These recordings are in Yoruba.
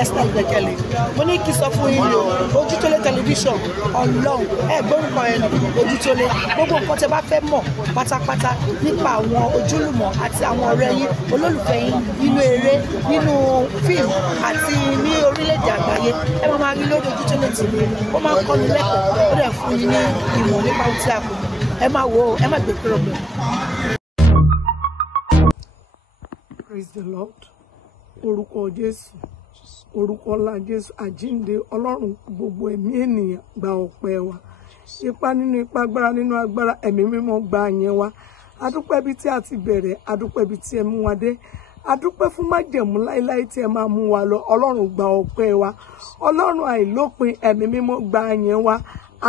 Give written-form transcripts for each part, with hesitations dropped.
Esther Gbẹ́kẹ̀lé mo ní kí sọ fún yín Ojútólé tẹlifíṣàn Ọlọ́run gbórúkọ ẹ̀ Ojútólé gbogbo nǹkan tẹ́ bá fẹ́ mọ̀ pátápátá nípa àwọn ojúlùmọ̀ àti àwọn ọ̀rẹ́ yín olólùfẹ́ yín nínú eré nínú fíìmù àti ní orílẹ̀-èdè àgbáyé ẹ máa rí lórí Ojútólé TV ó máa ń kọ́ni lẹ́kọ̀ọ́ ó dẹ̀ fún yín ní ìmọ̀ nípa ohun tí a kò mọ̀ ẹ máa wò ó ẹ má gbé kúrò bẹ́ẹ̀. Praise the Lord. Orúkọ Jésù, orúkọ ńlá Jésù, àjíǹde Ọlọ́run gbogbo ẹ̀mí ènìyàn gba ọpẹ́ wa. Ipá nínú ipá, agbára nínú agbára, ẹ̀mí mímọ́ gba yẹn wa. Adúpẹ́ bí tí a ti bẹ̀rẹ̀, adúpẹ́ bí tí ẹ mú wa dé. Adúpẹ́ fún májẹ̀mú láíláí tí ẹ máa mú wa lọ. Ọlọ́run gba ọpẹ́ wa. Ọlọ́run àìlópin, ẹ̀mí mímọ́ gba yẹn wa.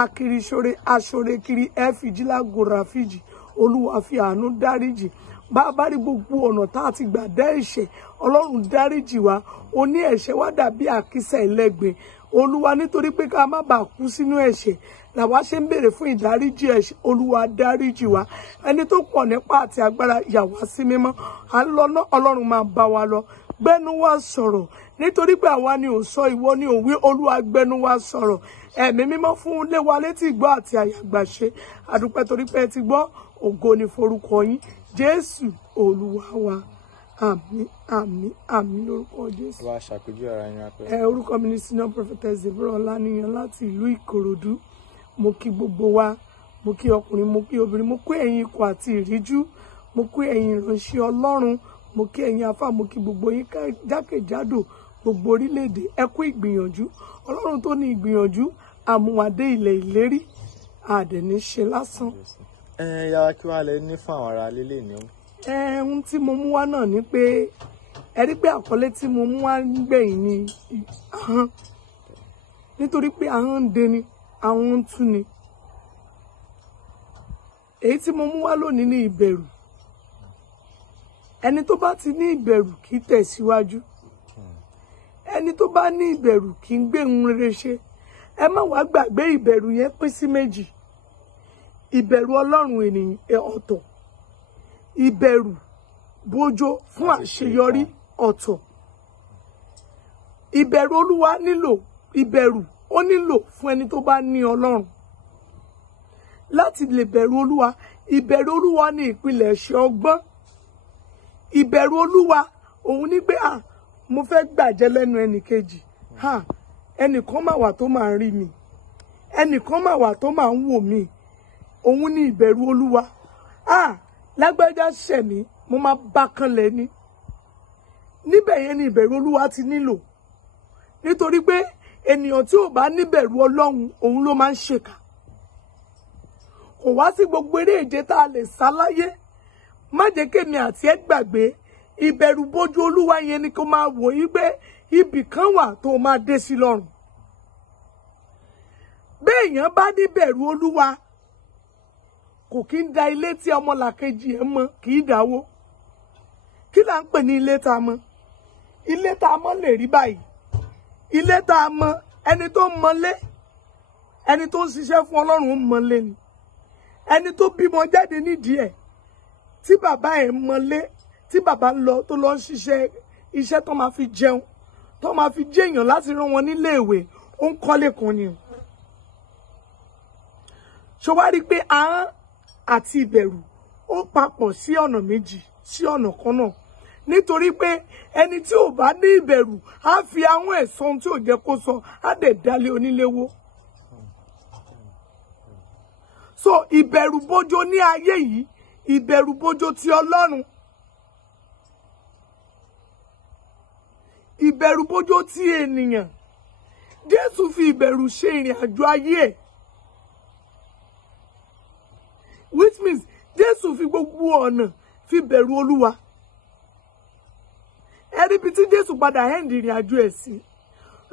Akiri ṣore, aṣore kiri, ẹ fìjìlá gòrà fìjì. Olúwa fi àánú dáríjì. Bàbá rí gbogbo ọ̀nà tá a ti gbà dá ẹ̀ṣẹ̀ Ọlọ́run dáríjì wa ó ní ẹ̀ṣẹ̀ wa dàbí àkísà ẹlẹ́gbin Olúwa nítorí pé ká má bàa kú sínú ẹ̀ṣẹ̀ làwa ṣe ń béèrè fún ìdáríjì ẹ̀ṣẹ̀ Olúwa dáríjì wa ẹni tó pọ̀ nípa àti agbára yà wá sí mímọ́ à ń lọ náà Ọlọ́run máa bá wa lọ gbẹ́nu wa sọ̀rọ̀ nítorí pé àwa ni ò sọ ìwọ ni ò wí Olúwa gbẹ́nu wa sọ̀rọ̀ ẹ̀mí mímọ́ fún lé wa létí ìgbọ́ àti àyàgbàṣe àdúpẹ́ torí pé ẹ ti gbọ́ ògo ni forúkọ yín Jésù Olúwa wa àmín àmín àmín lórúkọ Jésù. Wá ṣàpèjúwe ara yín apẹ. Orúkọ mi ni Senior Prophetess Deborah Olaniyan láti ìlú Ìkòròdú. Mo kí gbogbo wa, mo kí ọkùnrin, mo kí obìnrin, mo kí ẹ̀yin ikọ̀ àti ìríjú, mo kí ẹ̀yin ìránṣẹ́ Ọlọ́run, mo kí ẹ̀yin àfáà, mo kí gbogbo yín jákèjádò gbogbo orílẹ̀-èdè. Ẹ kú ìgbìyànjú. Ọlọ́run tó ní ìgbìyànjú àmúwadé ilẹ̀ ìlérí àdẹ̀ní ṣe lásán. Yàrá kí wàá lẹ ní fún àwọn ará lílé ni ó. Ohun tí mo mú wá náà ni pé ẹ rí pé àkọlé tí mo mú wá gbẹ̀yìn ni ahọ́n nítorí pé ahọ́n ń deni ahọ́n ń tú ni èyí tí mo mú wá lónìí ní ìbẹ̀rù ẹni tó bá ti ní ìbẹ̀rù kì í tẹ̀síwájú ẹni tó bá ní ìbẹ̀rù kì í gbé ohun rere ṣe ẹ má wá gbàgbé ìbẹ̀rù yẹn pín sí méjì ìbẹ̀rù Ọlọ́run ènìyàn ọ̀tọ̀ ìbẹ̀rù bójó fún àṣeyọrí ọ̀tọ̀ ìbẹ̀rù Olúwa nílò ìbẹ̀rù ó nílò fún ẹni tó bá ní Ọlọ́run láti lè bẹ̀rù Olúwa ìbẹ̀rù Olúwa ní ìpilẹ̀ṣẹ̀ ọgbọ́n ìbẹ̀rù Olúwa òun ní pé mo fẹ́ gbàjẹ́ lẹ́nu ẹnìkejì ẹnìkan máa wà tó máa rí mi ẹnìkan máa wà tó máa ń wò mí òun ní ìbẹ̀rù Olúwa lágbájá ṣẹ̀ mí mo máa bá kanlẹ̀ ni níbẹ̀ yẹn ni ìbẹ̀rù Olúwa ti nílò nítorí pé ènìyàn tí ò bá níbẹ̀rù Ọlọ́run òun ló máa ń ṣèkà kò wá sí gbogbo eré ìje tá a lè sá láyé má jẹ́ kémi àti ẹ gbàgbé ìbẹ̀rù bójú Olúwa yẹn ni kó máa wò yí pé ibì kan wà tó máa dé sí lọ́rùn béèyàn bá níbẹ̀rù Olúwa kò kí ń da ilé tí ọmọlàkejì ẹ mọ̀ kì í dáwó kí là ń pè ní ilé tá a mọ̀ ilé tá a mọ̀ lè rí báyìí ilé tá a mọ̀ ẹni tó mọ̀lé ẹni tó ń ṣiṣẹ́ fún Ọlọ́run ń mọ̀lé ni ẹni tó bímọ jáde nídìí ẹ̀ tí bàbá ẹ̀ mọ̀lé tí bàbá lọ tó lọ ń ṣiṣẹ́ iṣẹ́ tó máa fi jẹun tó máa fi jẹ́yàn láti rán wọn nílé ìwé ó ń kọ́lé kan ni ṣó wá rí pé ahọ́n àti ìbẹ̀rù ó papọ̀ sí ọ̀nà méjì sí ọ̀nà kan náà nítorí pé ẹni tí ò bá ní ìbẹ̀rù á fi àwọn ẹ̀sán tí ò jẹ́ kó sọ á dẹ̀ dálé oníléwó. So ìbẹ̀rù bójó ní ayé yìí ìbẹ̀rù bójó ti Ọlọ́run ìbẹ̀rù bójó ti ènìyàn Jésù fi ìbẹ̀rù ṣe ìrìn àjò ayé ẹ̀. Which means Jésù fi gbogbo ọ̀nà fi bẹ̀rù Olúwa ẹni bí tí Jésù padà hẹ́ndì ìrìn àjò ẹ̀ sí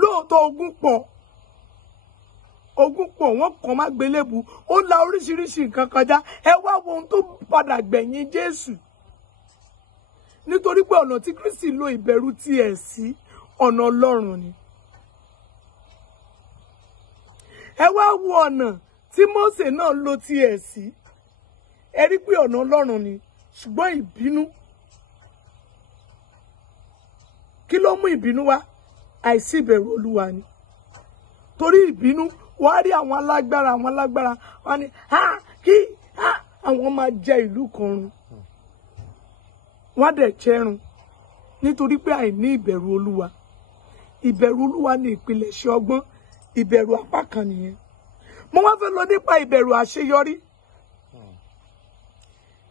lóòótọ́ ogun pọ̀ wọ́n kàn má gbélébù ó la oríṣiríṣi nǹkan kọjá ẹ wá wo ohun tó padà gbẹ̀yìn Jésù nítorí pé ọ̀nà tí Kristi lo ìbẹ̀rù tiẹ̀ sí ọ̀nà Ọlọ́run ni ẹ wá wo ọ̀nà tí Mósè náà lo tiẹ̀ sí ẹ rí pé ọ̀nà Ọlọ́run ni ṣùgbọ́n ìbínú kí ló mú ìbínú wá àìsí ìbẹ̀rù Olúwa ni. Torí ìbínú wàá rí àwọn alágbára wọ́n ní àwọn máa jẹ ìlú kan run. Wọ́n á dẹ̀ jẹrun nítorí pé àìní ìbẹ̀rù Olúwa. Ìbẹ̀rù Olúwa ni ìpilẹ̀ṣẹ̀ ọgbọ́n. Ìbẹ̀rù apá kan nìyẹn. Mo wá fẹ́ lọ nípa ìbẹ̀rù àṣeyọrí.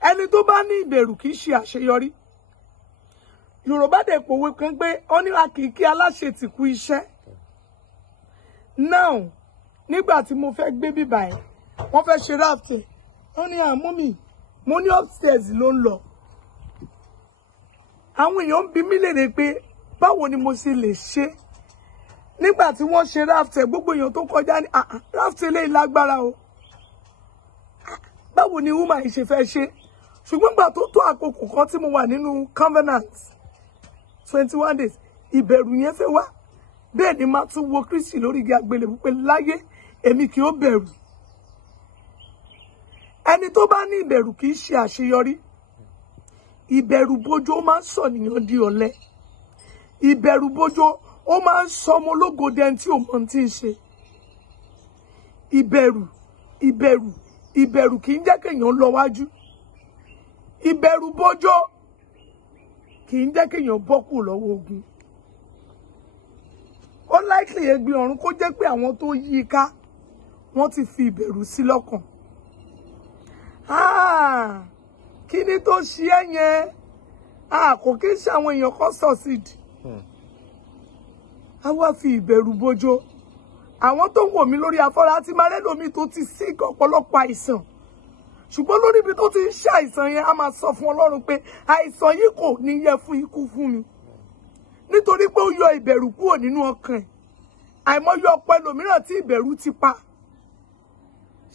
Ẹni tó bá ní ìbẹ̀rù kì í ṣe àṣeyọrí. Yorùbá dẹ̀ pòwe kan pé ó ní a kì í kí aláṣẹ tì kú iṣẹ́. Now nígbà tí mo fẹ́ gbé bíbà ẹ̀ wọ́n fẹ́ ṣe ráàpù wọ́n ní mọ́mì mo ní upstairs ló ń lọ. Àwọn èèyàn ń bi mí léèrè pé báwo ni mo ṣe lè ṣe nígbà tí wọ́n ṣe ráàpù gbogbo èèyàn tó kọjá ní ráàpù eléyìí lágbára o. Báwo ni woman yìí ṣe fẹ́ ṣe? Ṣùgbọ́n gbà tó tó àkókò kan tí mo wà nínú covenant 21 days ìbẹ̀rù yẹn fẹ́ wá. Bẹ́ẹ̀ ni máa tún wo Kristi lórí igi àgbélébùú pé láyé èmi kì í bẹ̀rù. Ẹni tó bá ní ìbẹ̀rù kì í ṣe àṣeyọrí. Ìbẹ̀rù bójó máa ń sọ nìyàn di ọ̀lẹ. Ìbẹ̀rù bójó ó máa ń sọ ọmọ ológo dẹni tí ò mọ tí ń ṣe. Ìbẹ̀rù kì í jẹ́ kéèyàn lọ wájú. Ìbẹ̀rù bójó kì í jẹ́ kéèyàn bọ́ kù lọ́wọ́ ogun. Ó likely ẹgbẹ́ ọ̀run kó jẹ́ pé àwọn tó yí i ká wọ́n ti fi ìbẹ̀rù sí lọ́kàn. Kí ni tó ṣe ẹ́ yẹn? Kò kí ń ṣe àwọn èèyàn kan succeed. A wá fi ìbẹ̀rù bójó. Àwọn tó ń wò mí lórí afọ́ra ti máa rẹ́lòmí tó ti sick ọ̀pọ̀lọpọ̀ àìsàn. Ṣùgbọ́n lórí ibi tó ti ń ṣe àìsàn yẹn a máa sọ fún Ọlọ́run pé àìsàn yìí kò ní yẹ fún ikú fún mi. Nítorí pé ó yọ ìbẹ̀rù kúrò nínú ọkàn ẹ̀. Àìmọye ọ̀pọ̀ ẹlòmíràn tí ìbẹ̀rù ti pa.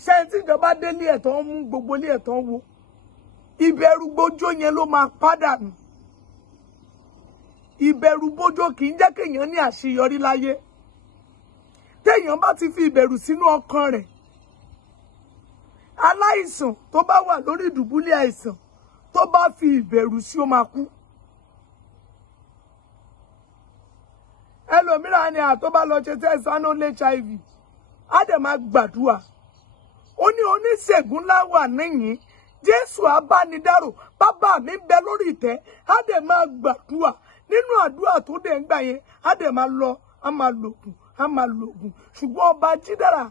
Ṣé tí ìjọba dé ilé ẹ̀tọ́ ń mú gbogbo ilé ẹ̀tọ́ ń wo? Ìbẹ̀rù bójó yẹn ló máa pàdánù. Ìbẹ̀rù bójó kì í jẹ́ kéèyàn ní àṣeyọrí láyé. Téèyàn bá ti fi ìbẹ̀rù sínú ọkàn rẹ̀. Aláìsàn tó bá wà lórí ìdùbúlẹ̀ àìsàn tó bá fi ìbẹ̀rù sí ó máa kú. Ẹlòmíràn ni tó bá lọ ṣe test àná ní HIV á dẹ̀ máa gbàdúrà. Ó ní oníṣègùn ńlá wà níyìn Jésù abánidárò bàbá mi ń bẹ lórí ìtẹ́ á dẹ̀ máa gbàdúrà. Nínú àdúrà tó dẹ̀ ń gbà yẹn á dẹ̀ máa lọ á máa lògùn ṣùgbọ́n ọba jídára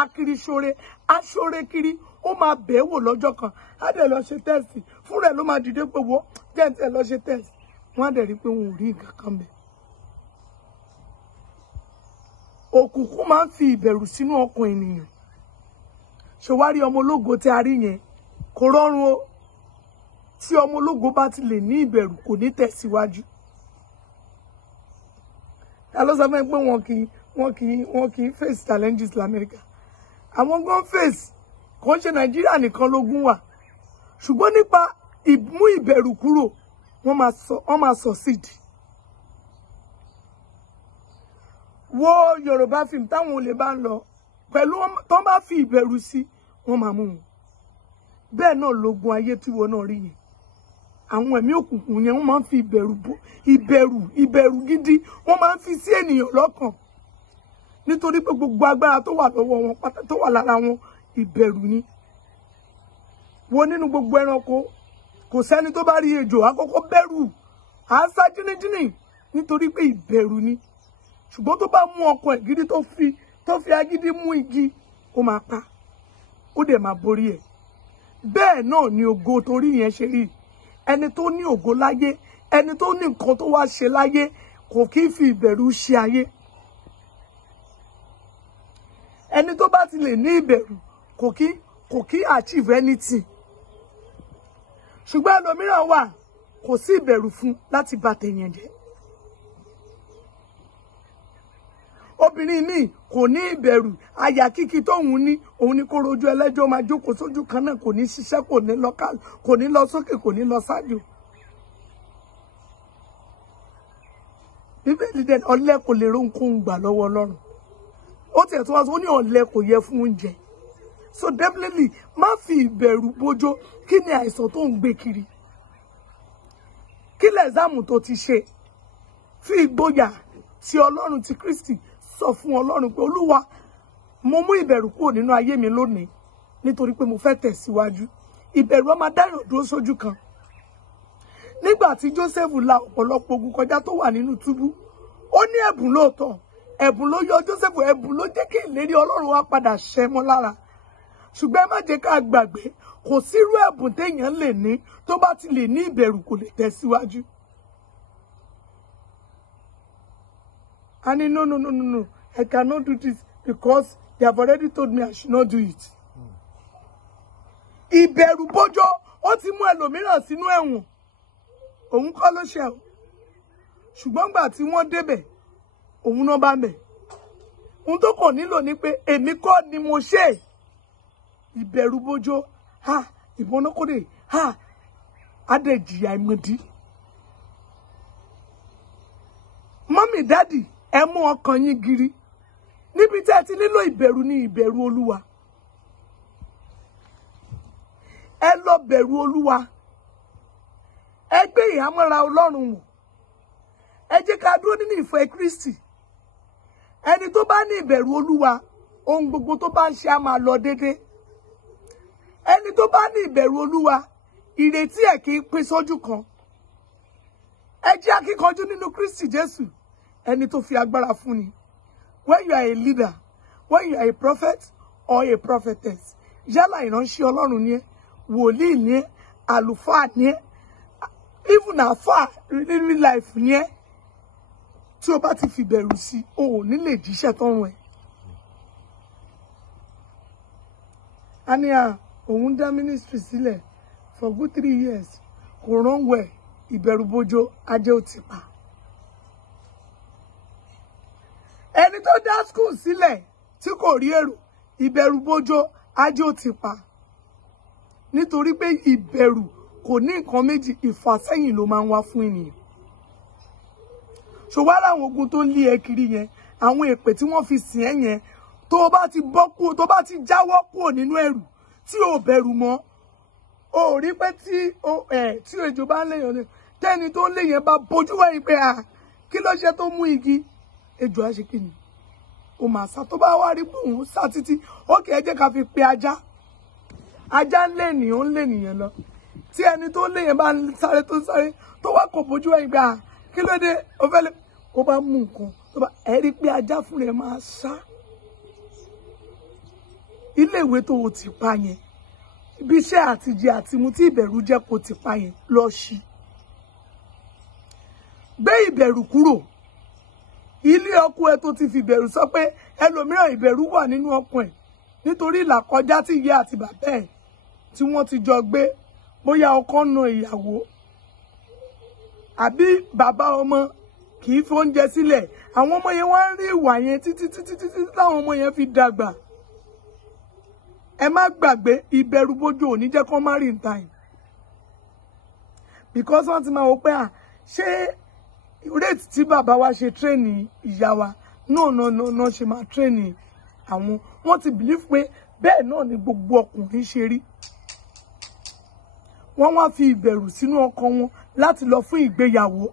akiriṣore aṣore kiri ó máa bẹ̀ wò lọ́jọ́ kan á dẹ̀ lọ ṣe tẹ́sì fún rẹ̀ ló máa dìde pé wo jẹ́ǹtẹ̀ lọ ṣe tẹ́sì wọ́n á dẹ̀ rí pé wọn ò rí nǹkan kan bẹ̀. Òkùnkùn máa ń fi ìbẹ̀rù sínú ọkàn ènìyàn. Ṣé wá rí ọmọ ológo tí a rí yẹn kò rọrùn o. Tí ọmọ ológo bá ti lè ní ìbẹ̀rù kò ní tẹ̀síwájú. Ta ló sọ fún mi pé wọn kì í face challenges l'Amẹ́ríkà. Àwọn gan face kò ń ṣe Nàìjíríà nìkan lógún wà. Ṣùgbọ́n nípa ìmú ìbẹ̀rù kúrò wọ́n máa succeed. Wo Yorùbá film táwọn olè bá ń lọ pẹ̀lú tó bá fi ìbẹ̀rù sí wọ́n máa mú wọn. Bẹ́ẹ̀ náà lógun ayé tí wọn náà rí yẹn. Àwọn ẹ̀mí òkùnkùn yẹn wọ́n máa ń fi ìbẹ̀rù gidi wọ́n máa ń fi sí ènìyàn lọ́kàn. Nítorí pé gbogbo agbára tó wà lọ́wọ́ wọn pátá tó wà lára wọn ìbẹ̀rù ni. Wo nínú gbogbo ẹranko kò sẹ́ni tó bá rí ejò àkọ́kọ́ bẹ̀rù à ń sá jìnnìjìnnì nítorí pé ìbẹ̀rù ni. Ṣùgbọ́n tó bá mú ọkọ ẹ̀ gidi tó fi agídí mú igi ó máa pa ó dẹ̀ máa borí ẹ̀. Bẹ́ẹ̀ náà ni ògo torí yẹn ṣe rí. Ẹni tó ní ògo láyé ẹni tó ní nǹkan tó wá ṣe láyé kò kí ń fi ìbẹ̀rù ṣe ayé. Ẹni tó bá ti lè ní ìbẹ̀rù kò kí achieve anything. Ṣùgbọ́n ẹlòmíràn wà kò sí ìbẹ̀rù fún láti bà tèèyàn jẹ́. Obìnrin míì kò ní ìbẹ̀rù àyà kíkí tóun ní òun ni kó rojú ẹlẹ́jọ́ máa jókòó sójú kan náà kò ní ṣiṣẹ́ kò ní lọ sókè kò ní lọ sájò. Bíbélì dẹ̀ ọ̀lẹ kò lè rónkóhun gbà lọ́wọ́ Ọlọ́run. Ó tiẹ̀ tó wá sọ ó ní ọ̀lẹ kò yẹ fún oúnjẹ. So definitely má fi ìbẹ̀rù bójó. Kí ni àìsàn tó ń gbé kiri? Kí lẹ̀ ẹ̀zámù tó ti ṣe? Fi ìgboyà tí Ọlọ́run ti Kristi sọ fún Ọlọ́run pé Olúwa mo mú ìbẹ̀rù kúrò nínú ayé mi lónìí nítorí pé mo fẹ́ tẹ̀síwájú. Ìbẹ̀rù á máa dáyàn dúró sójú kan. Nígbà tí Jósẹ́fù la ọ̀pọ̀lọpọ̀ ogun kọjá tó wà nínú túbú, ó ní ẹ̀bùn lóòótọ́, ẹ̀bùn ló yọ Jósẹ́fù, ẹ̀bùn ló jẹ́ kí ìlérí Ọlọ́run wá padà ṣẹ mọ́ lára. Ṣùgbọ́n ẹ má jẹ́ ká gbàgbé, kò sírú ẹ̀bùn téèyàn lè ní tó bá ti lè ní ìbẹ̀rù kò lè tẹ̀síwájú. And no, I cannot do this because they have already told me I should not do it. Ìbẹ̀rù bójó, ó ti mú ẹlòmíràn sínú ẹ̀wọ̀n. Òun kọ́ ló ṣe o. Ṣùgbọ́n gbà tí wọ́n débẹ̀, òun náà bá ń bẹ̀. Ohun tó kàn nílò ni pé èmi kọ́ ni mo ṣe. Ìbẹ̀rù bójó, ìbọn náà kò dé, adẹ̀jìyà ìmọ̀dí. Mọ́mì dádì, ẹ mú ọkàn yín giri. Níbi tí ẹ ti nílò ìbẹ̀rù ni ìbẹ̀rù Olúwa. Ẹ lọ bẹ̀rù Olúwa. Ẹ gbé ìhámọ́ra Ọlọ́run wọ̀. Ẹ jẹ́ ká dúró nínú ìfẹ́ Kristi. Ẹni tó bá ní ìbẹ̀rù Olúwa, ohun gbogbo tó bá ń ṣe á máa lọ déédé. Ẹni tó bá ní ìbẹ̀rù Olúwa, ìrètí ẹ̀ kì í pín sójú kan. Ẹ jẹ́ akíkanjú nínú Kristi Jésù, ẹni tó fi agbára fún ni. When you are a leader, when you are a prophet or a prophetess, yálà ìránṣẹ́ Ọlọ́run ni ẹ́, wòlíì ni ẹ́, àlùfáà ni ẹ́, even àfáà real life ni ẹ́, tí o bá ti fi bẹ̀rù sí, o ò ní lè jíṣẹ́ tọ́run ẹ̀. A ní òun dá ministry sílẹ̀ for good 3 years, kò rán wẹ̀, ìbẹ̀rù bójó, ajé ò ti pa. Ẹni tó dá school sílẹ̀ tí kò rí èrò, ìbẹ̀rù bójó, ajé ò ti pa. Nítorí pé ìbẹ̀rù kò ní nǹkan méjì, ìfàsẹ́yìn ló máa ń wá fún ènìyàn. Ṣùgbọ́n àwọn ogun tó ń lé ẹ kiri yẹn, àwọn èpè tí wọ́n fi sìn ẹ́ yẹn, tó bá ti bọ́ kúrò, tó bá ti jáwọ́ kúrò nínú ẹ̀rù, tí ò bẹ̀rù mọ́, o rí pé tí ejò bá ń léyàn lé, tẹ́ni tó ń lé yẹn bá bojú wẹ̀yìn pé kí ló ṣe tó mú igi, ejò á ṣe kí ni? O máa sá. Tó bá wá rí bùn sá títí, ókè ẹ jẹ́ ká fi pe ajá. Ajá ń lé ènìyàn, ń lé ènìyàn lọ. Tí ẹni tó lé yẹn bá ń sáré tó ń sáré, tó wá kò bojú wẹ̀yìn pé kí ló dé, o fẹ́ lé, ó bá mú nǹkan, tó bá ẹ rí pé ajá fún rẹ̀ máa sá. Ilé ìwé tó o ti pa yẹn, ibi iṣẹ́ àtijẹ àti mu tí ìbẹ̀rù jẹ́ kó ti pa yẹn, lọ ṣí. Gbé ìbẹ̀rù kúrò. Ilé ọkọ ẹ tó ti fi ìbẹ̀rù sọ pé ẹlòmíràn ìbẹ̀rù wà nínú ọkàn ẹ̀ nítorí ìlàkọjá tí ìyá àti bàbá ẹ̀ tí wọ́n ti jọ gbé, bóyá ọkọ na ìyàwó àbí bàbá ọmọ kì í fi oúnjẹ sílẹ̀. Àwọn ọmọ yẹn wá ń rí ìwà yẹn títí táwọn ọmọ yẹn fi dàgbà. Ẹ má gbàgbé, ìbẹ̀rù bójú ò ní jẹ́ kó marry in time. Because wọ́n ti máa wò pé ṣé rate tí bàbá wa ṣe train ìyá wa, no ṣe máa train àwọn. Wọ́n ti believe pé bẹ́ẹ̀ náà ni gbogbo ọkùnrin ṣe rí. Wọ́n wá fi ìbẹ̀rù sínú ọkàn wọn láti lọ fún ìgbéyàwó.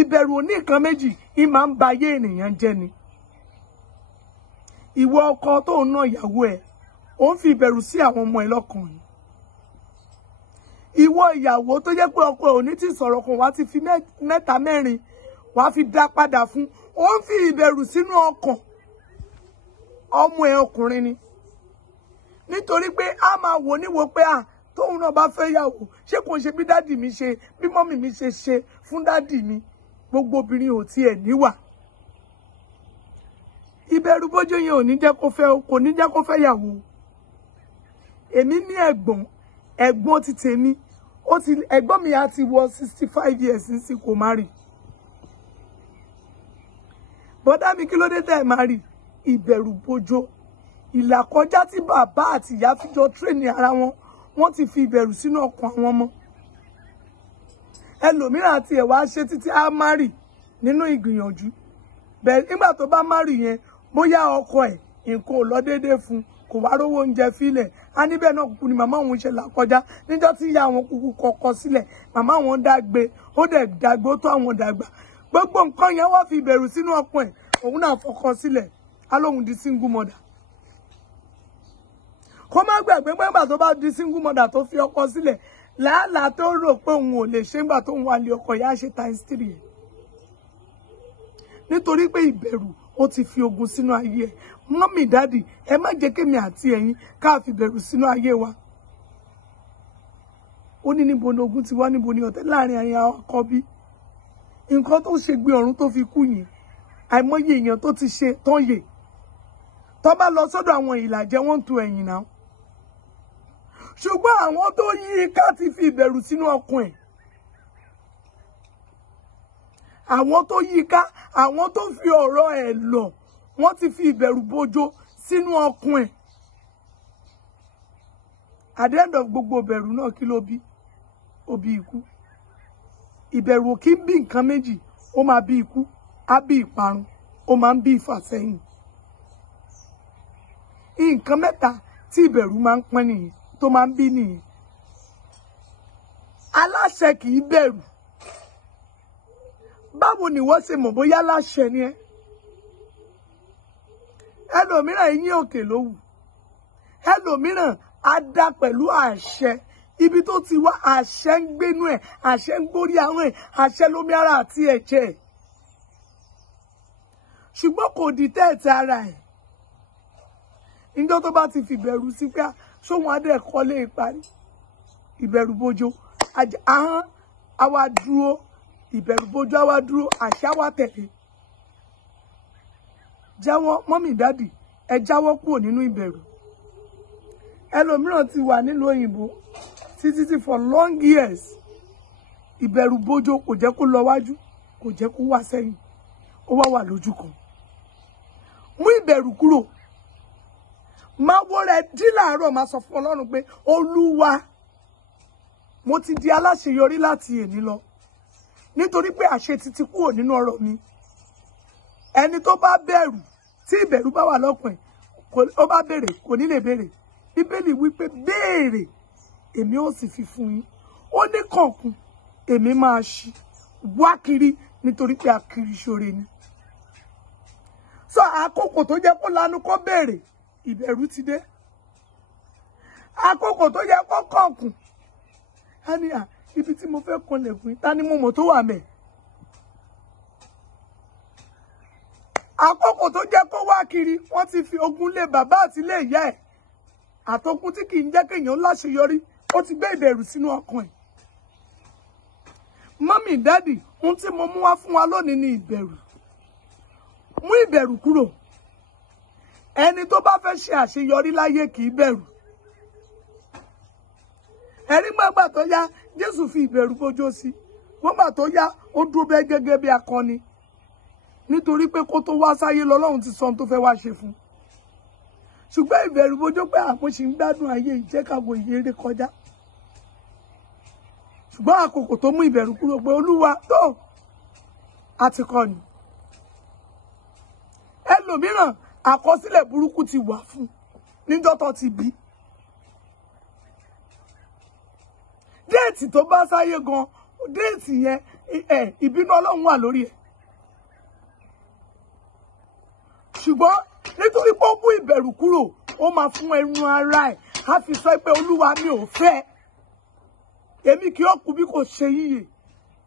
Ìbẹ̀rù ò ní nǹkan méjì, ì máa ń ba ayé ènìyàn jẹ́ ni. Ìwọ ọkọ tó ń ná ìyàwó ẹ̀, ó ń fi ìbẹ̀rù sí àwọn ọmọ ẹ̀ lọ́kàn yìí. Ìwọ ìyàwó tó jẹ́ pé ọkọ ẹ̀ ò ní tí sọ̀rọ̀ kan, wá ti fi 3 4 wá fi dá padà fún, ó ń fi ìbẹ̀rù sínú ọkàn ọmọ ẹ̀ ọkùnrin ni. Nítorí pé a máa wò níwò pé tóun náà bá fẹ́ yàwó, ṣé kò ń ṣe bí dádì mi ṣe, bí mọ́mì mi ṣe ṣe fún dádì mi. Gbogbo obìnrin ò tiẹ̀ níwà. Ìbẹ̀rù bójú yẹn ò ní jẹ́ kó fẹ́ yàwó. Èmi ní ẹ̀gbọ́n ti tèmi, ẹ̀gbọ́n mi á ti wọ 65 years sí kò má rí. Bọ́dá mi kí ló dé tẹ́ ẹ̀ má rí? Ìbẹ̀rù bójú. Ìlàkọjá tí bàbá àti ìyá fi jọ train ara wọn, wọ́n ti fi ìbẹ̀rù sínú ọkàn àwọn ọmọ. Ẹlòmíràn àti ẹ̀ wá ṣe títí á má rí nínú ìgbìyànjú. Bẹ́ẹ̀ nígbà tó bá má rí yẹn, bóyá ọkọ ẹ̀ nǹkan ò lọ déédéé fún, kò wá rówó oúnjẹ fílẹ̀, a níbẹ̀ náà kúkú ni màmá òun ṣe là kọjá níjọ́ tí ìyá àwọn kúkú kọ̀kọ́ sílẹ̀ màmá àwọn dàgbé ó dẹ̀ dàgbé ó tó àwọn dàgbà gbogbo nǹkan yẹn wọ́n fi ìbẹ̀rù sínú ọkàn ẹ̀ òun náà fọkọ sílẹ̀ alóhùn di single mother kó má gbàgbé pẹ́gbà tó bá di single mother tó fi ọkọ sílẹ̀ làálàá tó rò pé òun ò lè ṣe ńgbà tó ń wá lé ọkọ yá ṣe times 3 ẹ̀ nítorí pé ìbẹ̀rù ó ti fi ogun sínú ayé ẹ̀ mọ́mì dádì ẹ má jẹ́ kémi àti ẹ̀yin ká fi bẹ̀rù sínú ayé wa ó ní níbo ni ogun ti wá níbo ni ọ̀tẹ̀ láàrin àyà ọkọ bí nǹkan tó ṣe gbé ọ̀run tó fi kú yìí àìmọye èèyàn tó ti ṣe tán yè tó bá lọ sọ́dọ̀ àwọn ìlàjẹ wọ́n ń tu ẹ̀yìn náà ṣùgbọ́n àwọn tó yí i ká ti fi ìbẹ̀rù sínú ọkàn ẹ̀ àwọn tó yí i ká àwọn tó fi ọ̀rọ̀ ẹ̀ lọ wọ́n ti fi ìbẹ̀rù bojo sínú ọkàn ẹ̀ at the end of gbogbo ìbẹ̀rù náà kí ló bí ó bí ikú ìbẹ̀rù kì í bí nǹkan méjì ó máa bí ikú á bí ìparun ó máa ń bí ìfàsẹ́yìn nǹkan mẹ́ta tí ìbẹ̀rù máa ń pọ́n nìyẹn tó máa ń bí nìyẹn aláṣẹ kì í bẹ̀rù báwo ni wọ́n ṣe mọ̀ bóyá aláṣẹ ni ẹ́ ẹlòmíràn eyín òkè ló wù ẹlòmíràn á dá pẹ̀lú àṣẹ ibi tó ti wá àṣẹ ń gbénú ẹ̀ àṣẹ ń gbórí àwọn ẹ̀ àṣẹ lómi ara àti ẹ̀jẹ̀ ẹ̀ ṣùgbọ́n kò di tẹ́ẹ̀tì ara ẹ̀ níjọ́ tó bá ti fìbẹ̀rù sí pé ṣóhun adé ẹ̀kọ́ lè parí ìbẹ̀rù bojo ahọ́n àwa dúró ìbẹ̀rù bojo àwa dúró àṣà wa tẹ̀lé jáwọ́ mọ́mì dádì ẹ jáwọ́ kúrò nínú ìbẹ̀rù ẹlòmíràn ti wà nílùú òyìnbó títí for long years ìbẹ̀rù bojo kò jẹ́ kó lọ wájú kò jẹ́ kó wá sẹ́yìn ó wà lójú kan mú ìbẹ̀rù kúrò máa wọ́ rẹ̀ dí láàárọ̀ máa sọ fún Ọlọ́run pé Olúwa mo ti di aláṣeyọrí láti èní lọ nítorí pé àṣetì ti kúrò nínú ọ̀rọ̀ mi ẹni tó bá bẹ̀rù tí ìbẹ̀rù bá wà lọ́kàn ẹ̀ ó bá béèrè kò ní lè béèrè Bíbélì wípé béèrè èmi ó sì fi fún yín ó ní kànkùn èmi máa ṣí wá kiri nítorí pé akiri ṣoore ni sọ àkókò tó jẹ́ kó lanu kó béèrè ìbẹ̀rù ti dé àkókò tó yẹ kó kànkùn ẹni ibi tí mo fẹ́ kanlẹ̀ fún yín ta ni mo mọ̀ tó wà mẹ́ àkókò tó jẹ́ kó wá kiri wọ́n ti fi ogun lé bàbá àti lé ìyá ẹ̀ àtòkùn tí kì í jẹ́ kéèyàn láṣeyọrí ó ti gbé ìbẹ̀rù sínú ọkàn ẹ̀ mọ́mì dádì ohun tí mo mú wá fún wa lónìí ni ìbẹ̀rù mú ìbẹ̀rù kúrò ẹni tó bá fẹ́ ṣe àṣeyọrí láyé kì í bẹ̀rù ẹ̀rí gbàgbà tó yá Jésù fi ìbẹ̀rù bojo sí gbàgbà tó yá ó dúró bẹ́ẹ̀ gẹ́gẹ́ bí akọni nítorí pé kó tó wá sáyé lọ́lọ́run ti sọ ohun tó fẹ́ wá ṣe fún ṣùgbọ́n ìbẹ̀rù bojo pé àpò ṣì ń gbádùn ayé ìjẹ́kàwọ̀ ìyèrè kọjá ṣùgbọ́n àkókò tó mú ìbẹ̀rù kúrò pé Olúwa tó àti kọ́ni ẹlòmíràn àkọsílẹ̀ burúkú ti wà fún níjọ́ tó ti bí déètì tó bá sáyé gan déètì yẹn ìbínú Ọlọ́run wà lórí ẹ̀ ṣùgbọ́n nítorí pé ó mú ìbẹ̀rù kúrò ó máa fún ẹnu ara ẹ̀ á fi sọ pé Olúwa mi ò fẹ́ èmi kì í kú bí kò ṣe yíyè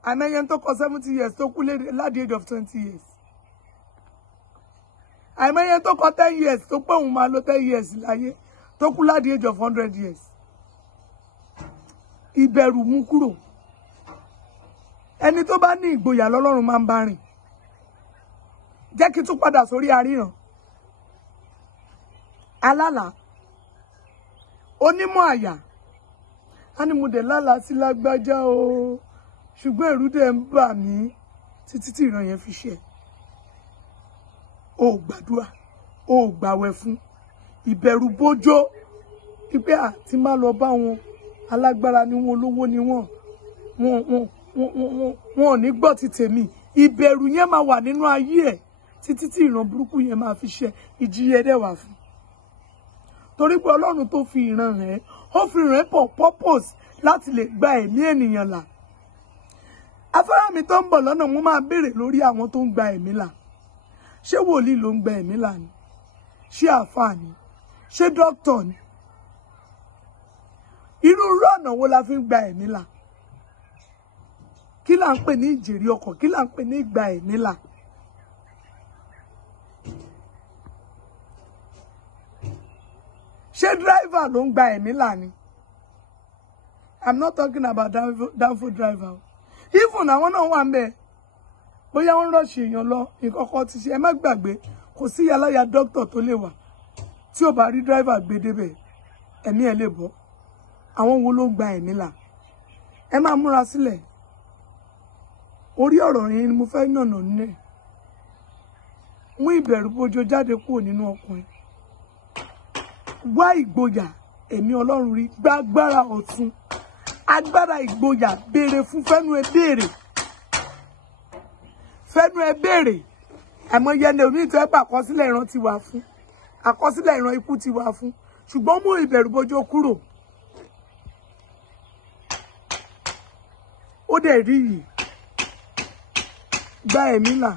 àmẹ́yẹn tó kọ 70 years tó kú láti age of 20 years àmẹ́yẹn tó kọ 10 years tó pé òun máa lo 10 years láyé tó kú láti age of 100 years ìbẹ̀rù mú kúrò ẹni tó bá ní ìgboyà lọ́lọ́run máa ń bá rìn jẹ́ kí tún padà sórí àríyàn alálà onímọ̀ àyà a ní mo dẹ̀ lálàá sí lágbájá o ṣùgbọ́n ẹ̀rù dẹ̀ ń bà mí títí tí ìran yẹn fi ṣe o gbàdúrà o gbàwẹ̀ fún ìbẹ̀rù bójó pípẹ́ àti má lọ bá wọn alágbára ni wọn olówó ni wọn ò ní gbọ́ ti tèmi ìbẹ̀rù yẹn máa wà nínú ayé ẹ̀ títí tí ìran burúkú yẹn máa fi ṣe ìjìyà dẹ̀ wà fún torí pé Ọlọ́run tó fi ìran rẹ̀ ó fi rẹ̀ pọ̀ purpose láti lè gba ẹ̀mí ènìyàn là. Afárá mi tó ń bọ̀ lọ́nà mo máa béèrè lórí àwọn tó ń gba ẹ̀mí là. Ṣé wòlíì ló ń gba ẹ̀mí là ni? Ṣé àfáà ni? Ṣé dókítà ni? Irú ọ̀nà wo la fi ń gba ẹ̀mí là? Kí là ń pè ní ìjèrè ọkàn? Kí là ń pè ní ìgbà ẹ̀mí là? Ṣé driver ló ń gba ẹ̀mí là ni? I'm not talking about downfall driver. Even àwọn náà wà ńbẹ̀. Bóyá wọ́n rush èèyàn lọ, nǹkan kan ti ṣe. Ẹ má gbàgbé, kò sí aláya doctor tó lè wà tí ò bá rí driver gbé débẹ̀, ẹ̀mí ẹ̀ lè bọ́. Àwọn wo ló ń gba ẹ̀mí là? Ẹ máa múra sílẹ̀. Orí ọ̀rọ̀ yẹn ni mo fẹ́ nànà nílẹ̀. Mú ìbẹ̀rù bojo jáde kúrò nínú ọkàn ẹ. Wá ìgboyà, ẹ̀mí Ọlọ́run rí, gba agbára ọ̀tun. Agbára ìgboyà, béèrè fún, fẹ́nu ẹ béèrè. Fẹ́nu ẹ béèrè. Àìmọye ẹni omi ìtọ́ ẹ̀pà àkọsílẹ̀ ìran ti wà fún. Àkọsílẹ̀ ìran ikú ti wà fún. Ṣùgbọ́n mú ìbẹ̀rù bojo kúrò. Ó dẹ̀ rí yìí. Gba ẹ̀mí là.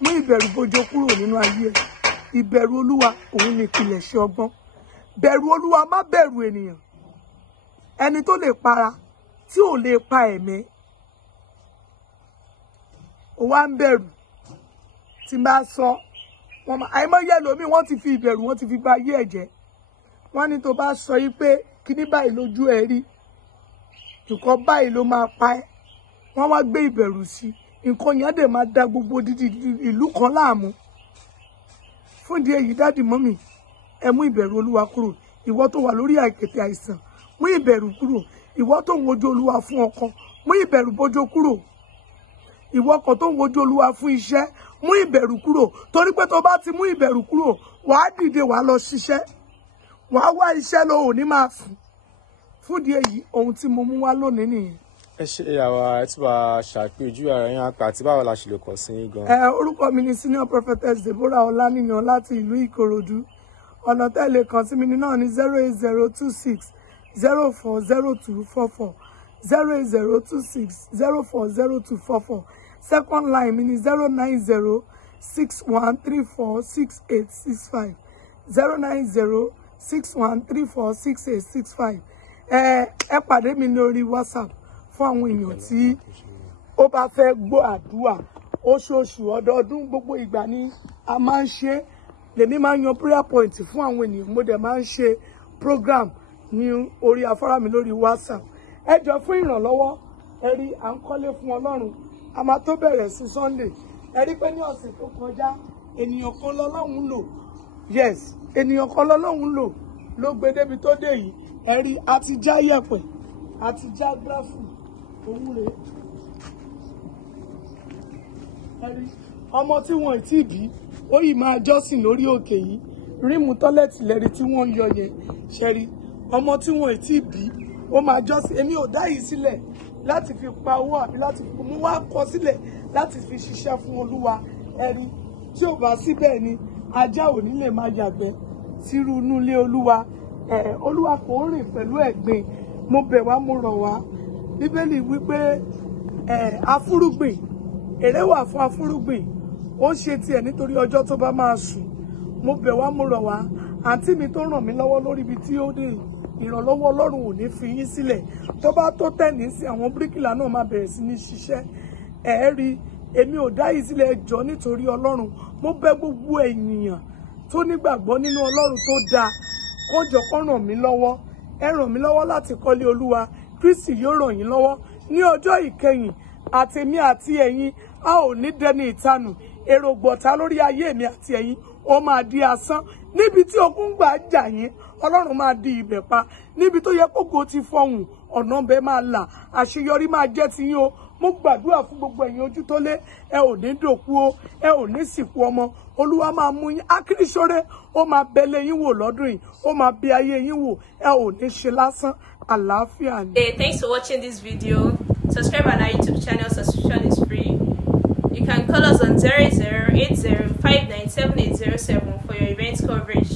Mú ìbẹ̀rù bojo kúrò nínú ayé ẹ. Ìbẹ̀rù Olúwa òun ni ìpilẹ̀ṣẹ̀ ọgbọ́n. Bẹ̀rù Olúwa, má bẹ̀rù ènìyàn. Ẹni tó lè para tí ò lè pa ẹ̀mí. Ó wá ń bẹ̀rù. Tí bá sọ, àìmọye ẹlòmíì wọ́n ti fi ìbẹ̀rù, wọ́n ti fi bà ayé ẹ̀ jẹ́. Wọ́n ní tó bá sọ yí pé kíní báyìí lójú ẹ rí, nǹkan báyìí ló máa pa ẹ́. Wọ́n wá gbé ìbẹ̀rù sí. Nǹkan yẹn dẹ̀ máa da gbogbo dídì ìlú kan láàmú. Fún ìdí èyí, dáàdì mọ́mì, ẹ mú ìbẹ̀rù Olúwa kúrò. Ìwọ tó wà lórí àìkètè àìsàn, mú ìbẹ̀rù kúrò. Ìwọ tó ń wojú Olúwa fún ọkọ, mú ìbẹ̀rù bojo kúrò. Ìwọ kan tó ń wojú Olúwa fún iṣẹ́, mú ìbẹ̀rù kúrò. Torí pé tó bá ti mú ìbẹ̀rù kúrò, wàá dìde, wàá lọ ṣiṣẹ́. Wàá wá iṣẹ́ lọ, ò ní máa sùn. Fún ìdí èyí, ohun tí mo mú wá lónìí nìyẹn. Ẹ ṣe àwa ẹ tí bá ṣàpèjú ara yín apá àti báwo la ṣe lè kàn sí yín gan. Orúkọ mi ni Senior Prophetess Deborah Olaniyan láti ìlú Ìkòròdú. Ọ̀nà tẹ́lẹ̀ kàn sí mi náà ní 08026 040244 08026 040244. Second line mi ní 09061346865 09061346865. Ẹ pàdé mi lórí WhatsApp fún àwọn èèyàn tí ó bá fẹ́ gbọ́ àdúrà. Oṣooṣù, ọdọọdún, gbogbo ìgbà ni a máa ń ṣe. Lèmi máa ń yan prayer point fún àwọn ènìyàn. Mo dẹ̀ máa ń ṣe program ní orí afárá mi lórí WhatsApp. Ẹ jọ̀ọ́ fún ìrànlọ́wọ́. Ẹ rí, à ń kọ́lé fún Ọlọ́run. A máa tó bẹ̀rẹ̀ sí Sunday. Ẹ rí pé ní ọ̀sẹ̀ tó kọjá, ènìyàn kan lọ́lọ́run lò. Yes, ènìyàn kan lọ́lọ́run lò ló gbé débi tó dé yìí. Ẹ rí, a ti já yẹ̀pẹ̀, a ti já gíráfù. Òun rèé. Ẹ rí, ọmọ tí wọn ì tí bí, ó yìí máa jọ́sìn lórí òkè yìí. Rímù tọ́lẹ̀tì lẹ́rí tí wọ́n ń yọ yẹn. Ṣẹ́rí, ọmọ tí wọn ì tí bí, ó máa jọ́sìn. Èmi ò dá yìí sílẹ̀ láti fi pa owó àbí láti fi mú wá kọ sílẹ̀ láti fi ṣiṣẹ́ fún Olúwa. Ẹ rí, tí ò bá síbẹ̀ ni ajá ò ní lè máa yàgbẹ́ sírú inú ilé Olúwa. Olúwa kò rìn pẹ̀lú ẹ̀gbin. Mo bẹ̀ wá, mo rọ̀ wá. Bíbélì wípé afúrúgbìn, èrè wà fún afúrúgbìn. Ó ṣe tiẹ̀ nítorí ọjọ́ tó bá máa sùn. Mo bẹ̀ wá, mo rọ̀ wá. Àǹtí mi tó ràn mí lọ́wọ́ lórí ibi tí ó dé, ìrànlọ́wọ́ Ọlọ́run ò ní fi yín sílẹ̀. Tó bá tó tẹ̀ní sí, àwọn bíríkìlà náà máa bẹ̀rẹ̀ sí ní ṣiṣẹ́. Ẹ rí, èmi ò dá yìí sílẹ̀, ẹ jọ̀ọ́ nítorí Ọlọ́run. Mo bẹ̀ gbogbo ènìyàn tó nígbàgbọ́ nínú Ọlọ́run tó dáa, kó jọ̀ọ́ kó ràn mí lọ́wọ́. Ẹ ràn mí lọ́wọ́ láti kọ́lé Olúwa. Kristi yóò ràn yín lọ́wọ́. Ní ọjọ́ ìkẹyìn, àtèmi àti ẹ̀yin, a ò ní dẹni ìtanù. Èrògbọ̀ta lórí ayé mi àti ẹ̀yin, ó máa di asán. Níbi tí ogun gbà jà yín, Ọlọ́run máa di ibẹ̀ pa. Níbi tó yẹ kógo ti fọhùn, ọ̀nà bẹ́ẹ̀ máa là. Àṣeyọrí máa jẹ́ ti yín o. Mo gbàdúrà fún gbogbo ẹ̀yin ojú tó lé. Ẹ ò ní dòkú o. Ẹ ò ní sìnkú ọmọ. Olúwa máa mú yín. Akíríṣọ́rẹ́, ó máa bẹ̀lẹ̀ yín wò lọ́dún yìí. Ó máa bẹ̀ ayé yín wò. Ẹ ò ní ṣe lásán. Àlàáfíà ni. Hey, thanks for watching this video. Subscribe on our YouTube channel. Subscription is free. You can call us on 0080597807 for your event coverage.